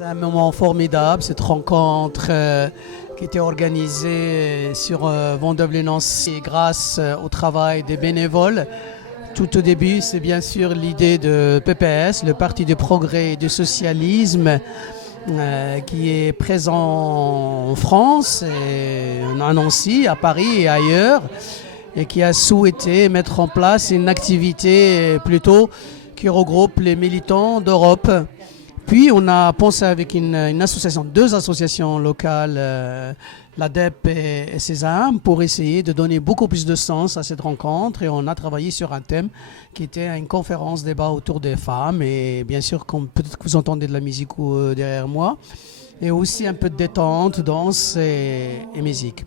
C'est un moment formidable, cette rencontre qui était organisée sur Vendôme-les-Nancy grâce au travail des bénévoles. Tout au début, c'est bien sûr l'idée de PPS, le Parti du Progrès et du Socialisme, qui est présent en France, et à Nancy, à Paris et ailleurs, et qui a souhaité mettre en place une activité plutôt qui regroupe les militants d'Europe. Puis on a pensé avec une association, deux associations locales, l'ADEP et Sésame, pour essayer de donner beaucoup plus de sens à cette rencontre. Et on a travaillé sur un thème qui était une conférence débat autour des femmes. Et bien sûr, comme peut-être que vous entendez de la musique derrière moi, et aussi un peu de détente, danse et musique.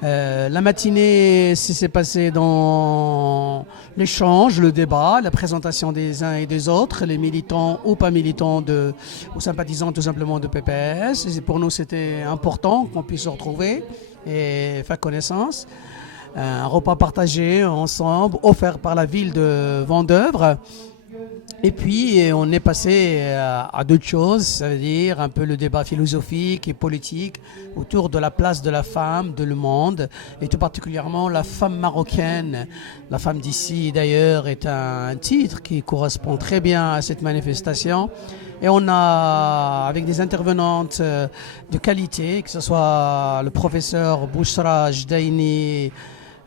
La matinée s'est passée dans l'échange, le débat, la présentation des uns et des autres, les militants ou pas militants ou sympathisants tout simplement de PPS. Et pour nous, c'était important qu'on puisse se retrouver et faire connaissance. Un repas partagé ensemble, offert par la ville de Vendeuvre. Et puis, on est passé à d'autres choses, ça veut dire un peu le débat philosophique et politique autour de la place de la femme, de le monde, et tout particulièrement la femme marocaine. La femme d'ici, d'ailleurs, est un titre qui correspond très bien à cette manifestation. Et on a, avec des intervenantes de qualité, que ce soit le professeur Bouchra Jdaini,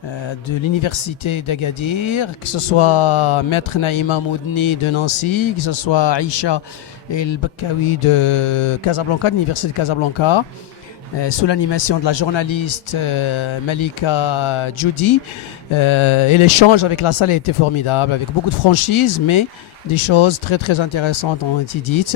de l'université d'Agadir, que ce soit Maître Naïma Moudni de Nancy, que ce soit Aïcha El Bakkaoui de Casablanca, de l'université de Casablanca, sous l'animation de la journaliste Malika Djoudi. Et l'échange avec la salle a été formidable, avec beaucoup de franchise, mais des choses très très intéressantes ont été dites.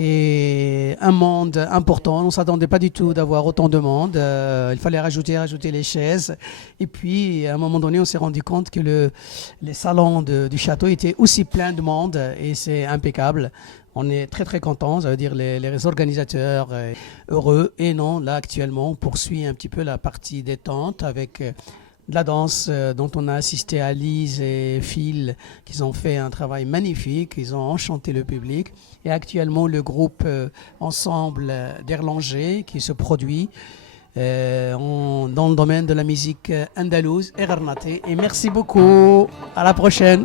Et un monde important, on ne s'attendait pas du tout d'avoir autant de monde, il fallait rajouter les chaises. Et puis à un moment donné, on s'est rendu compte que les salons du château étaient aussi pleins de monde, et c'est impeccable. On est très très contents, ça veut dire les organisateurs heureux. Et non, là actuellement, on poursuit un petit peu la partie détente avec de la danse dont on a assisté à Lise et Phil, qui ont fait un travail magnifique, ils ont enchanté le public. Et actuellement, le groupe Ensemble d'Erlanger qui se produit dans le domaine de la musique andalouse et garnaté. Et merci beaucoup, à la prochaine.